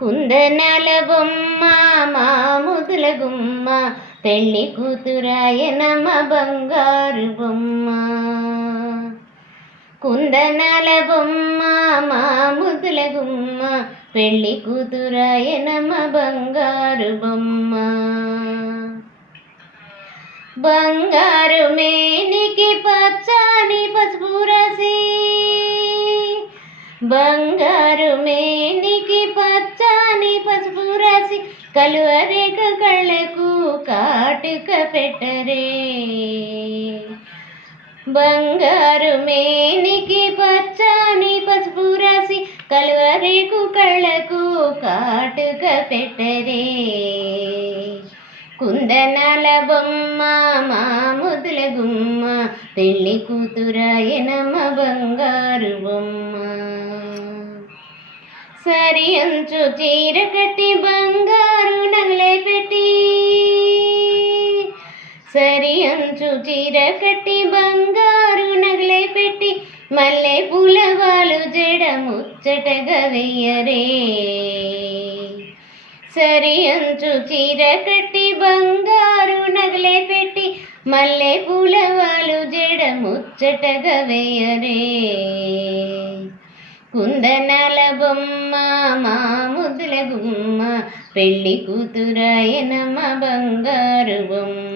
కుందనాల బొమ్మ మా ముదుల గుమ్మ పెళ్ళి కూతురాయనమ్మ బంగారు బొమ్మ. కుందనాల బొమ్మ మా ముదుల గుమ్మ పెళ్ళి కూతురాయనమ్మ బంగారు బొమ్మ. బంగారు మేనికి పచ్చని పసుపు రసి బంగారు మేని రాసి కలువరేఖ కళ్ళకు కాటుక పెట్టరే. బంగారు మేనికి పచ్చని పసుపు రాసి కలువరేకు కళ్ళకు కాటుక పెట్టరే. కుందనాల బొమ్మ మా ముదుల గుమ్మ పెళ్ళి కూతురాయనమ్మ బంగారు బొమ్మ. సరి అంచు చీర కట్టి బా అంచు చీర కట్టి బంగారు నగలే పెట్టి మల్లె పూలవాలు జడ ముచ్చటగా వెయ్యరే సరి అంచు చీర కట్టి బంగారు నగలే పెట్టి మల్లె పూలవాలు జడ ముచ్చటగా వెయ్యరే కుందనాల బొమ్మ మా ముద్దుల గుమ్మ పెళ్ళి కూతురాయనమ్మ బంగారు బొమ్మ.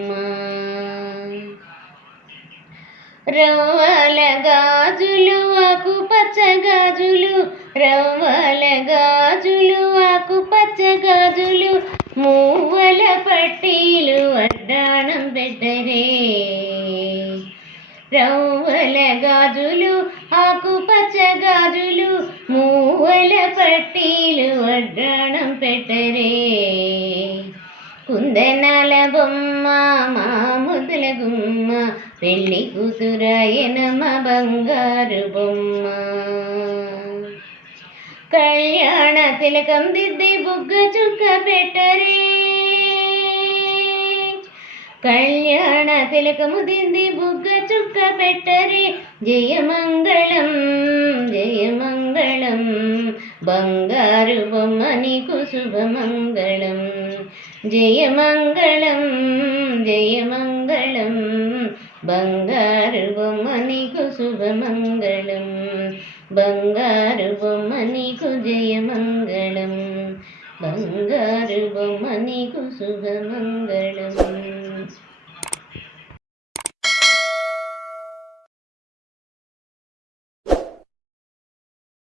రవ్వల గాజులు ఆకు పచ్చ గాజులు. రవ్వల గాజులు ఆకు పచ్చ గాజులు. మూవల పట్టీలు అడ్డాణం పెట్టరే రవ్వల గాజులు ఆకు పచ్చ గాజులు. మూవల పట్టీలు అడ్డాణం పెట్టరే కుందనాల బొమ్మ మా ముదుల గుమ్మ పెళ్ళి కూతురాయనమ్మ బంగారు బొమ్మ. కళ్యాణ తిలకం దిద్ది బుగ్గ చుక్క పెట్టరే. కళ్యాణ తిలకము దిద్ది బుగ్గ చుక్క పెట్టరే. జయమంగళం జయమంగళం బంగారు బొమ్మ నీకు శుభమంగళం జయమంగళం జయమంగళం മംഗളം. ബംഗാരവും മണിക്കു ശുഭമംഗളം. ബംഗാരവും മണിക്കു ജയമംഗളം. ബംഗാരവും മണിക്കു ശുഭമംഗളം.